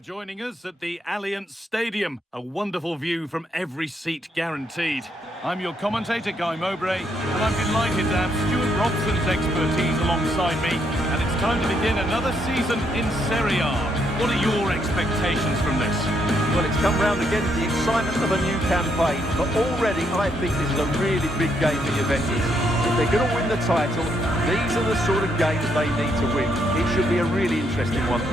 joining us at the Allianz Stadium. A wonderful view from every seat guaranteed. I'm your commentator, Guy Mowbray, and I'm delighted to have Stuart Robson's expertise alongside me. And it's time to begin another season in Serie A. What are your expectations from this? Well, it's come round again, the excitement of a new campaign. But already, I think this is a really big game for Juventus. If they're going to win the title, these are the sort of games they need to win. It should be a really interesting one.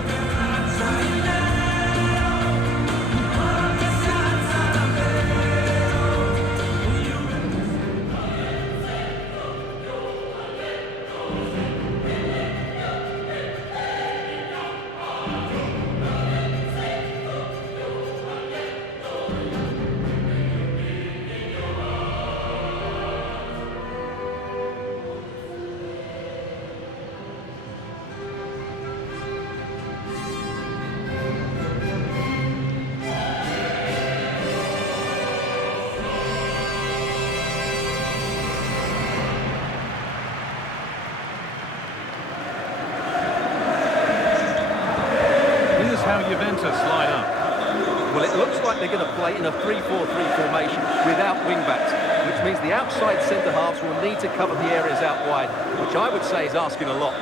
How Juventus line up. Well, it looks like they're going to play in a 3-4-3 formation without wing-backs, which means the outside centre-halves will need to cover the areas out wide, which I would say is asking a lot.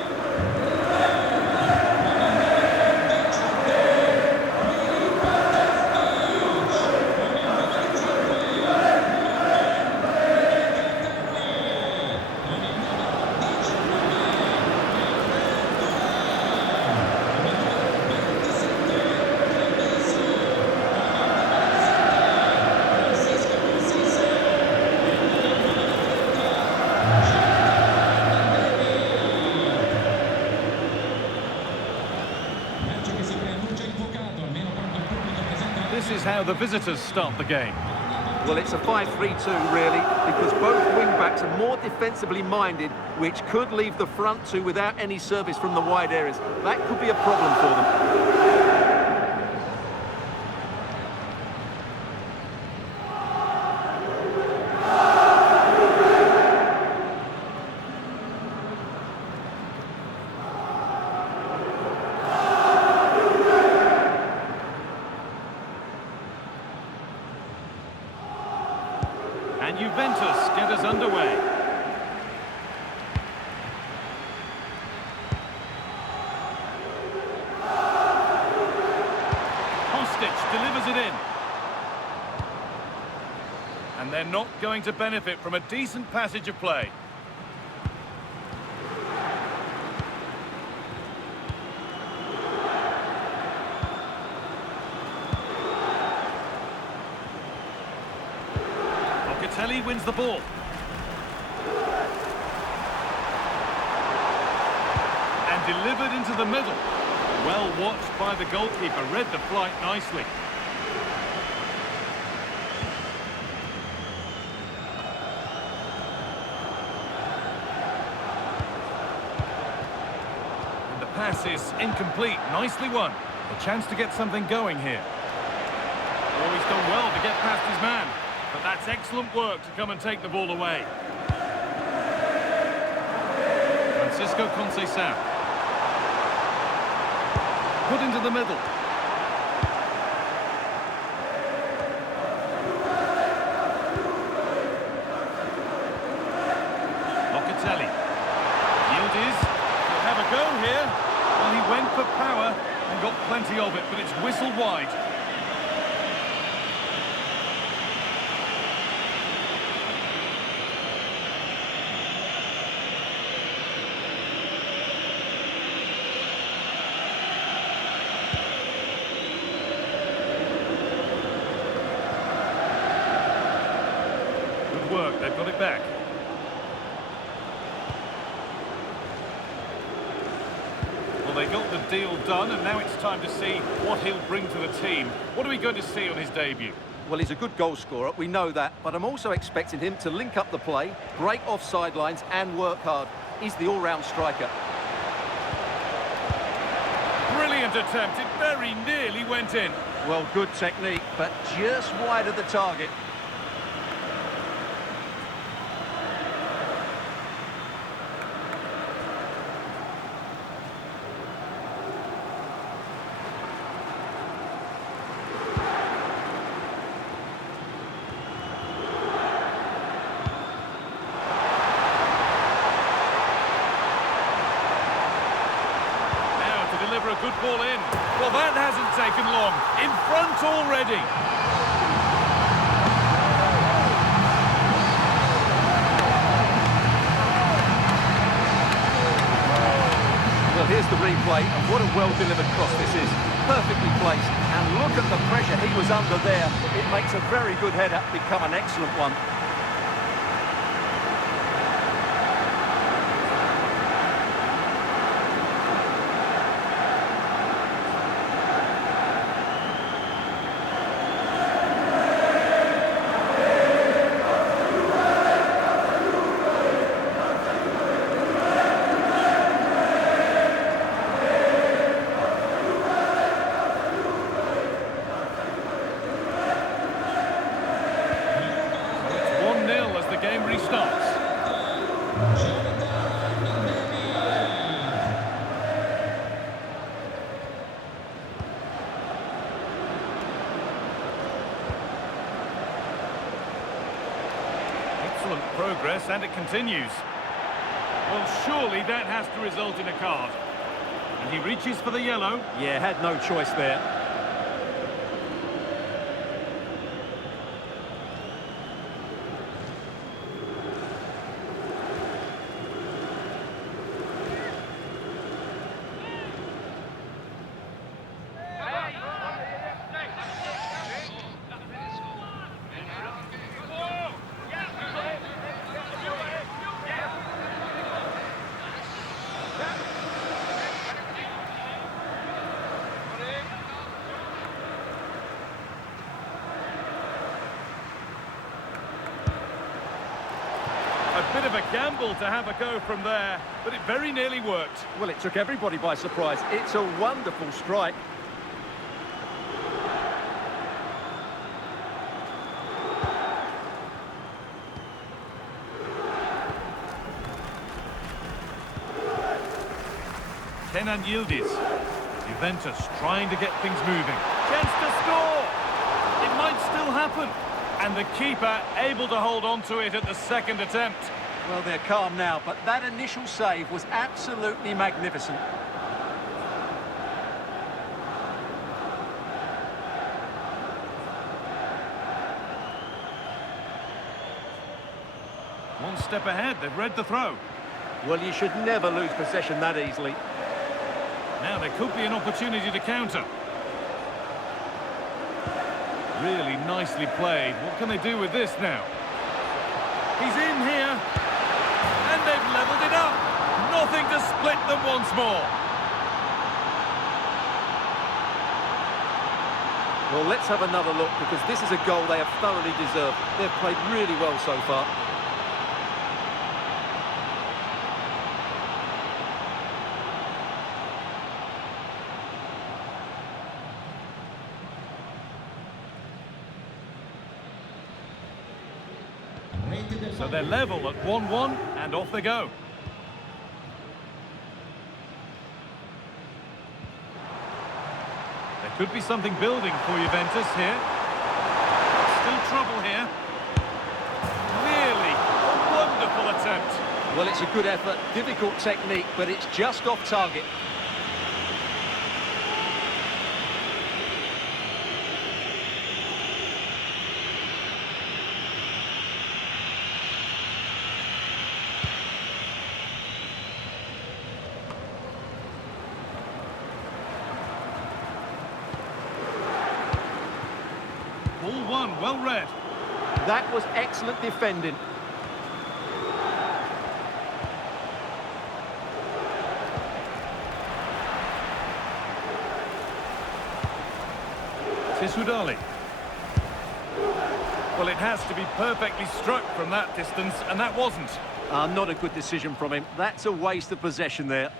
This is how the visitors start the game. Well, it's a 5-3-2, really, because both wing-backs are more defensively minded, which could leave the front two without any service from the wide areas. That could be a problem for them. And Juventus get us underway. Kostic delivers it in. And they're not going to benefit from a decent passage of play. Telly wins the ball. And delivered into the middle. Well watched by the goalkeeper, read the flight nicely. And the pass is incomplete, nicely won. A chance to get something going here. Oh, he's done well to get past his man. But that's excellent work to come and take the ball away. Francisco Conceição. Put into the middle. Locatelli. Yildiz will have a go here. Well, he went for power and got plenty of it, but it's whistled wide. Work, they've got it back. Well, they got the deal done, and now it's time to see what he'll bring to the team. What are we going to see on his debut? Well, he's a good goal scorer, we know that, but I'm also expecting him to link up the play, break off sidelines and work hard. He's the all-round striker. Brilliant attempt, it very nearly went in. Well, good technique, but just wide of the target. a good ball in. Well, that hasn't taken long. In front already. Well, here's the replay, and what a well-delivered cross this is. Perfectly placed, and look at the pressure he was under there. It makes a very good header become an excellent one. Excellent progress, and it continues. Well, surely that has to result in a card. And he reaches for the yellow. Yeah, had no choice there. A bit of a gamble to have a go from there, but it very nearly worked. Well, it took everybody by surprise. It's a wonderful strike. Kenan Yildiz. Juventus trying to get things moving. Chance to score! It might still happen. And the keeper able to hold on to it at the second attempt. Well, they're calm now, but that initial save was absolutely magnificent. One step ahead, they've read the throw. Well, you should never lose possession that easily. Now there could be an opportunity to counter. Really nicely played. What can they do with this now? He's in here. And they've levelled it up. Nothing to split them once more. Well, let's have another look, because this is a goal they have thoroughly deserved. They've played really well so far. So they're level at 1-1, and off they go. There could be something building for Juventus here. Still trouble here. Really, a wonderful attempt. Well, it's a good effort, difficult technique, but it's just off target. Ball one, well read. That was excellent defending. Tissoudali. Well, it has to be perfectly struck from that distance, and that wasn't. Not a good decision from him. That's a waste of possession there.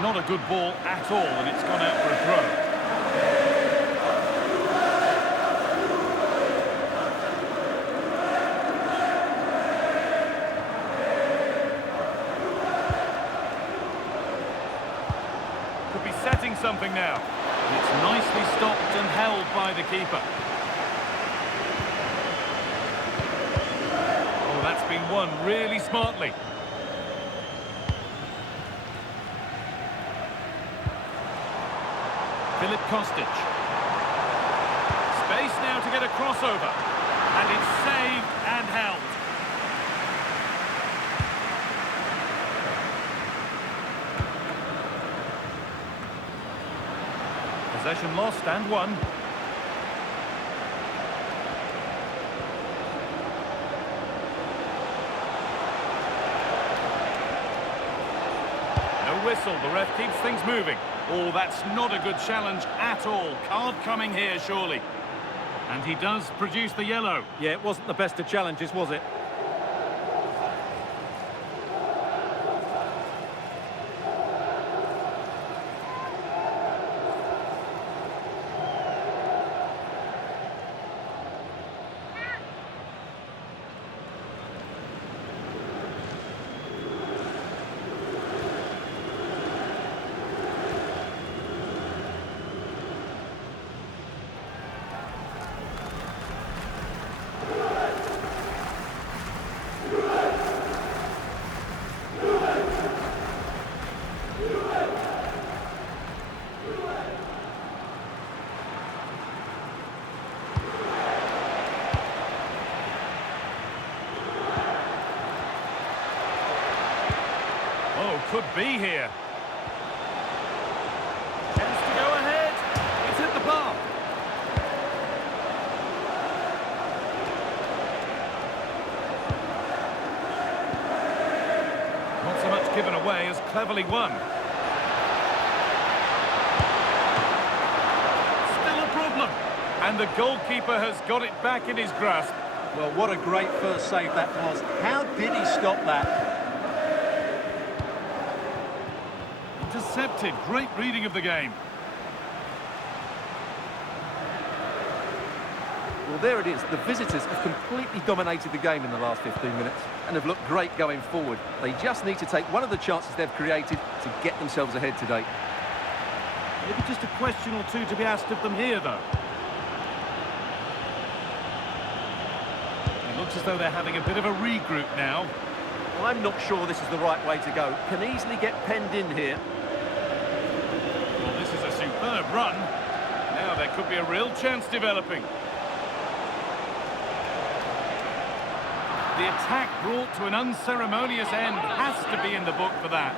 Not a good ball at all, and it's gone out for a throw. Could be setting something something now. It's nicely stopped and held by the keeper. Oh, that's been won really smartly. Philip Kostic. Space now to get a crossover. And it's saved and held. Possession lost and won. No whistle, the ref keeps things moving. Oh, that's not a good challenge at all. Card coming here, surely. And he does produce the yellow. Yeah, it wasn't the best of challenges, was it? Oh, could be here. Chance to go ahead. It's hit the bar. Not so much given away as cleverly won. Still a problem. And the goalkeeper has got it back in his grasp. Well, what a great first save that was. How did he stop that? Intercepted. Great reading of the game. Well, there it is. The visitors have completely dominated the game in the last 15 minutes and have looked great going forward. They just need to take one of the chances they've created to get themselves ahead today. Maybe just a question or two to be asked of them here, though. It looks as though they're having a bit of a regroup now. Well, I'm not sure this is the right way to go. Can easily get penned in here. Well, this is a superb run. Now there could be a real chance developing. The attack brought to an unceremonious end has to be in the book for that.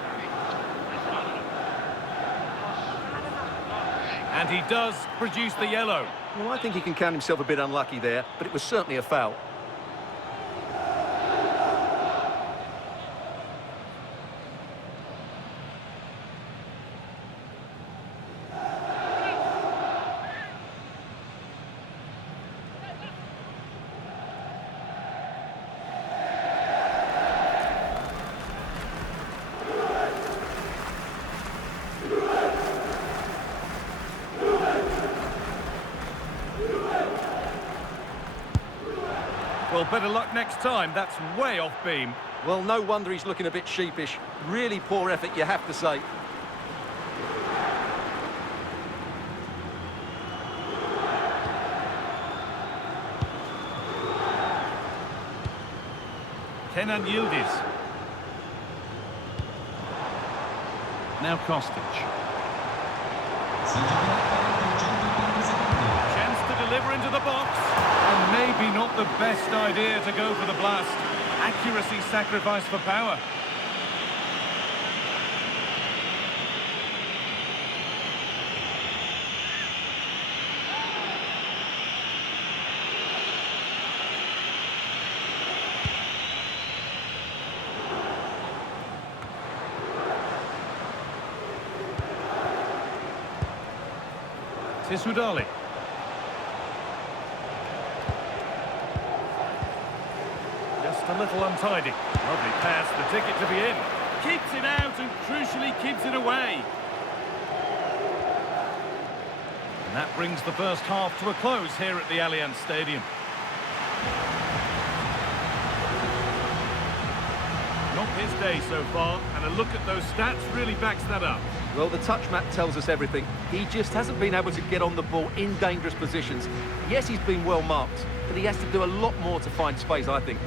And he does produce the yellow. Well, I think he can count himself a bit unlucky there, but it was certainly a foul. Well, better luck next time. That's way off beam. Well, no wonder he's looking a bit sheepish. Really poor effort, you have to say. Kenan Yildiz. Now Kostic. Chance to deliver into the box. And maybe not the best idea to go for the blast. Accuracy sacrificed for power. Tissoudali. Just a little untidy. Lovely pass, the ticket to be in. Keeps it out and crucially keeps it away. And that brings the first half to a close here at the Allianz Stadium. Not his day so far, and a look at those stats really backs that up. Well, the touch map tells us everything. He just hasn't been able to get on the ball in dangerous positions. Yes, he's been well marked, but he has to do a lot more to find space, I think.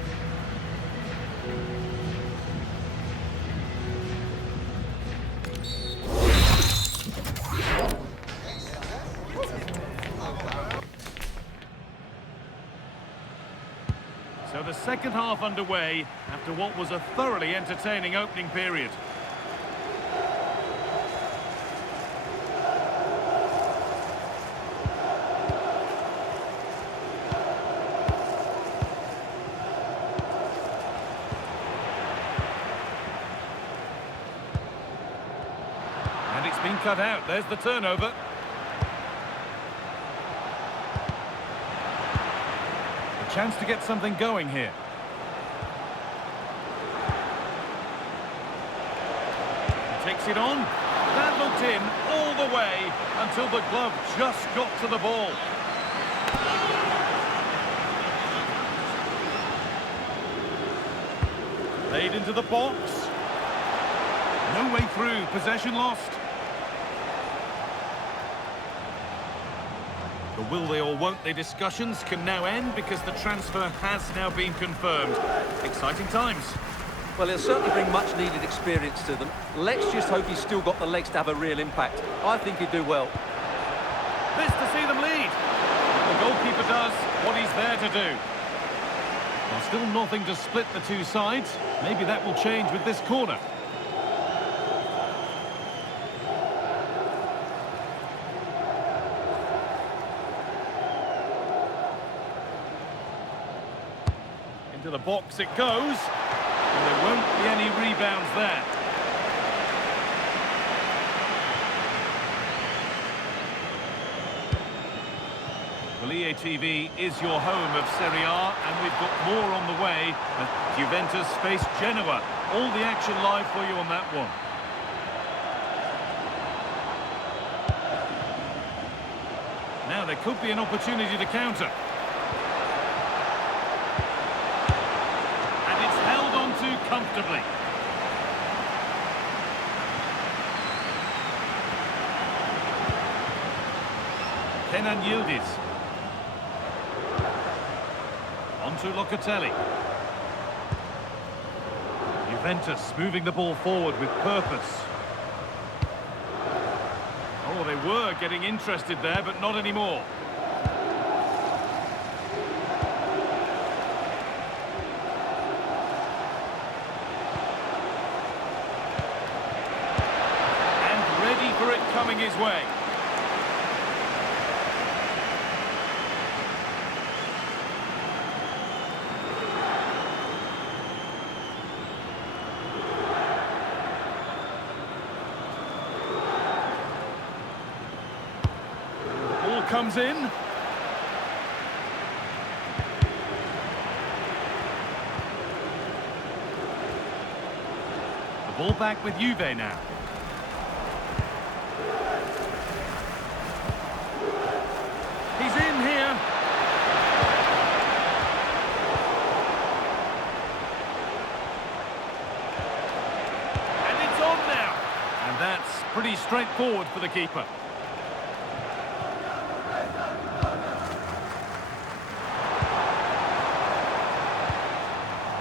So the second half underway after what was a thoroughly entertaining opening period. And it's been cut out. There's the turnover. Chance to get something going here. He takes it on. That looked in all the way until the glove just got to the ball. Played into the box. No way through. Possession lost. The will they or won't they discussions can now end because the transfer has now been confirmed. Exciting times. Well, he'll certainly bring much needed experience to them. Let's just hope he's still got the legs to have a real impact. I think he'd do well. This to see them lead. The goalkeeper does what he's there to do. There's still nothing to split the two sides. Maybe that will change with this corner. Into the box it goes, and there won't be any rebounds there. Well, EA TV is your home of Serie A, and we've got more on the way as Juventus face Genoa. All the action live for you on that one. Now there could be an opportunity to counter. Comfortably. Kenan Yildiz. On to Locatelli. Juventus moving the ball forward with purpose. Oh, they were getting interested there, but not anymore. Coming his way. The ball comes in. The ball back with Juve now. That's pretty straightforward for the keeper.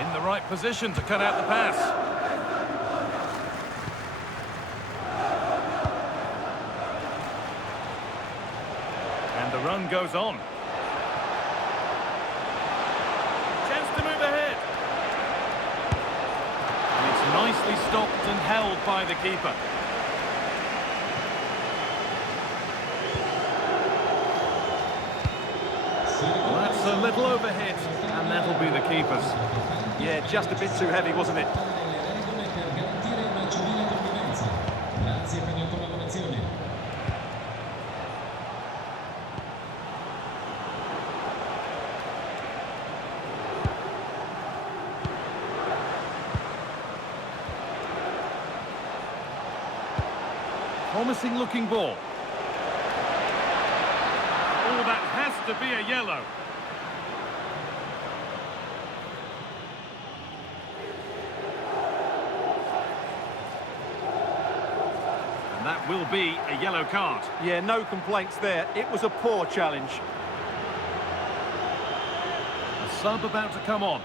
In the right position to cut out the pass. And the run goes on. Chance to move ahead. And it's nicely stopped and held by the keeper. A little overhit, and that'll be the keeper's. Yeah, just a bit too heavy, wasn't it? Promising looking ball. Oh, that has to be a yellow. That will be a yellow card. Yeah, no complaints there. It was a poor challenge. A sub about to come on.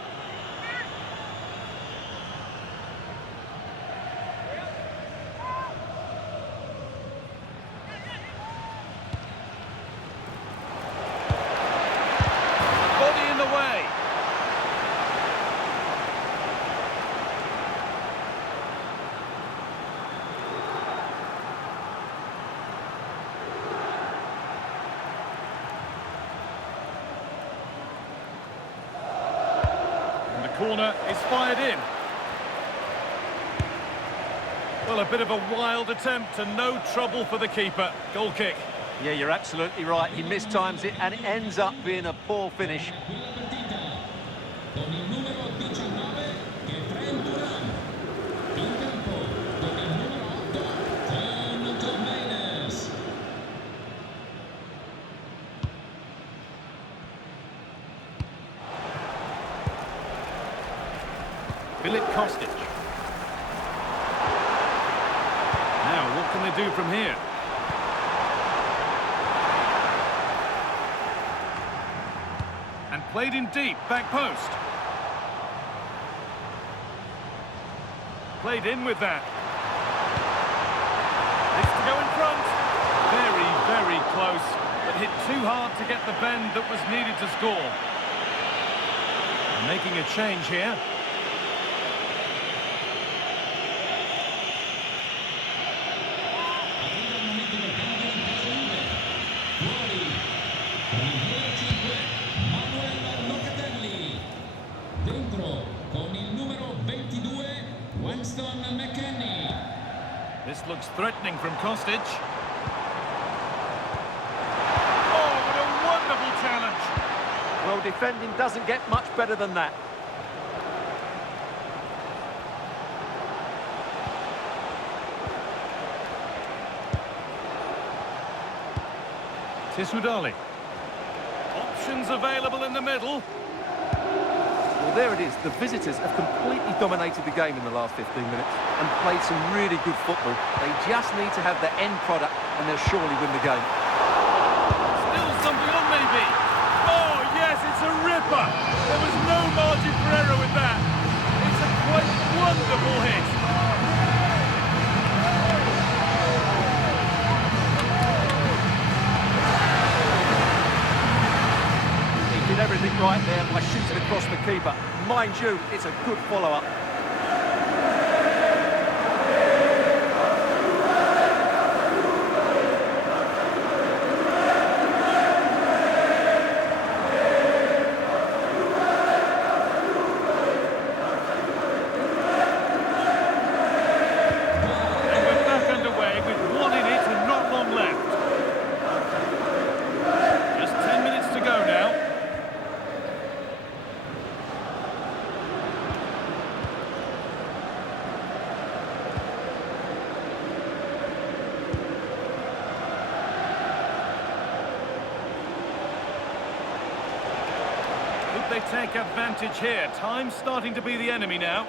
Body in the way. Corner is fired in. Well, a bit of a wild attempt and no trouble for the keeper. Goal kick. Yeah, you're absolutely right. He mistimes it and it ends up being a poor finish. Philip Kostic. Now, what can they do from here? And played in deep, back post. Played in with that. Needs to go in front. Very, very close, but hit too hard to get the bend that was needed to score. Making a change here. This looks threatening from Kostic. Oh, what a wonderful challenge! Well, defending doesn't get much better than that. Tissoudali. Options available in the middle. Well, there it is. The visitors have completely dominated the game in the last 15 minutes and played some really good football. They just need to have the end product and they'll surely win the game. Still something on, maybe. Oh, yes, it's a ripper. There was no margin for error with that. It's a quite wonderful hit. Did everything right there by shooting across the keeper. Mind you, it's a good follow-up. And we're back underway with one in it and not long left. Just 10 minutes to go now. They take advantage here. Time's starting to be the enemy now.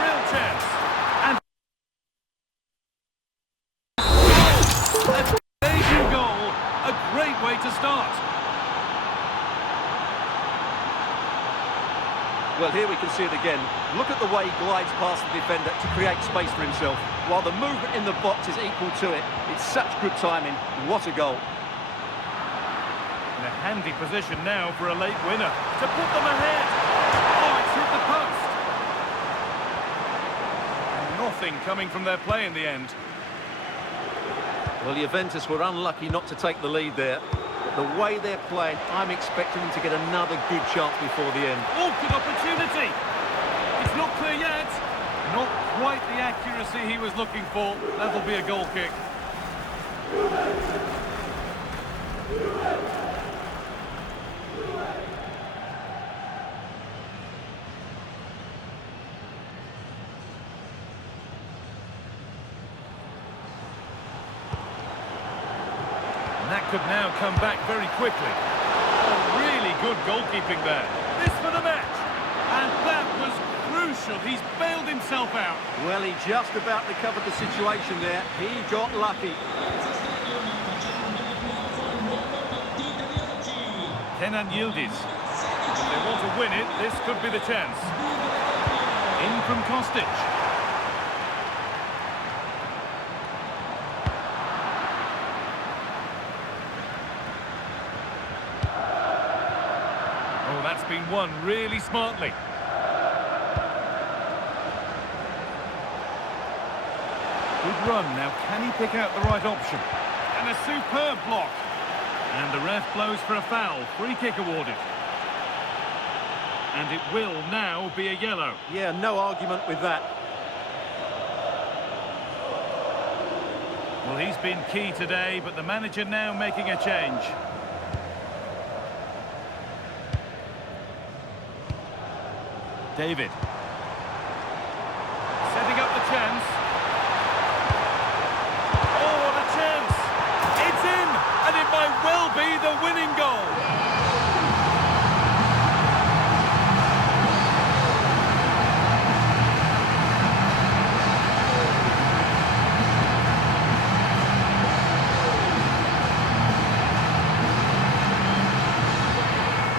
Real chance. And a debut goal. A great way to start. Well, here we can see it again. Look at the way he glides past the defender to create space for himself, while the movement in the box is equal to it. It's such good timing. What a goal. In a handy position now for a late winner to put them ahead. Oh, it's hit the post. And nothing coming from their play in the end. Well, Juventus were unlucky not to take the lead there. But the way they're playing, I'm expecting them to get another good chance before the end. Oh, good opportunity. It's not clear yet. Not quite the accuracy he was looking for. That'll be a goal kick. And that could now come back very quickly. Oh, really good goalkeeping there. This for the match. And that was crucial. crucial. He's bailed himself out. Well, he just about recovered the situation there. He got lucky. Kenan Yildiz. If they want to win it, this could be the chance. In from Kostic. Oh, that's been won really smartly. Good run. Now, can he pick out the right option? And a superb block. And the ref blows for a foul. Free kick awarded. And it will now be a yellow. Yeah, no argument with that. Well, he's been key today, but the manager now making a change. David. Setting up the chance. Oh, what a chance! It's in, and it might well be the winning goal.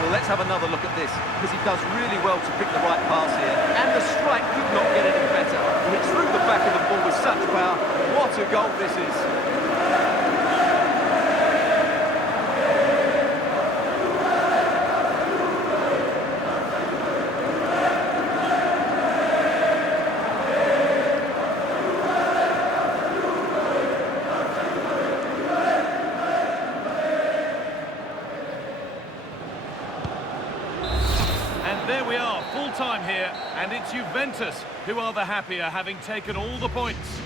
Let's have another look at this, because he does really well to pick the right pass here, and the strike could not get any better. And it's through the back of the ball with such power. What a goal this is. There we are, full time here, and it's Juventus who are the happier, having taken all the points.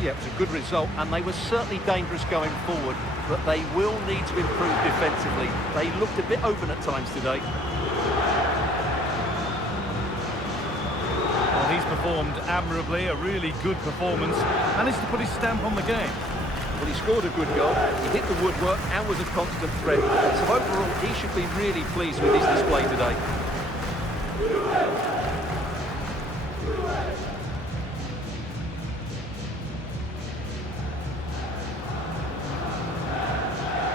Yeah, it was a good result, and they were certainly dangerous going forward, but they will need to improve defensively. They looked a bit open at times today. Well, he's performed admirably, a really good performance, managed to put his stamp on the game. Well, he scored a good goal, he hit the woodwork and was a constant threat. So overall, he should be really pleased with his display today.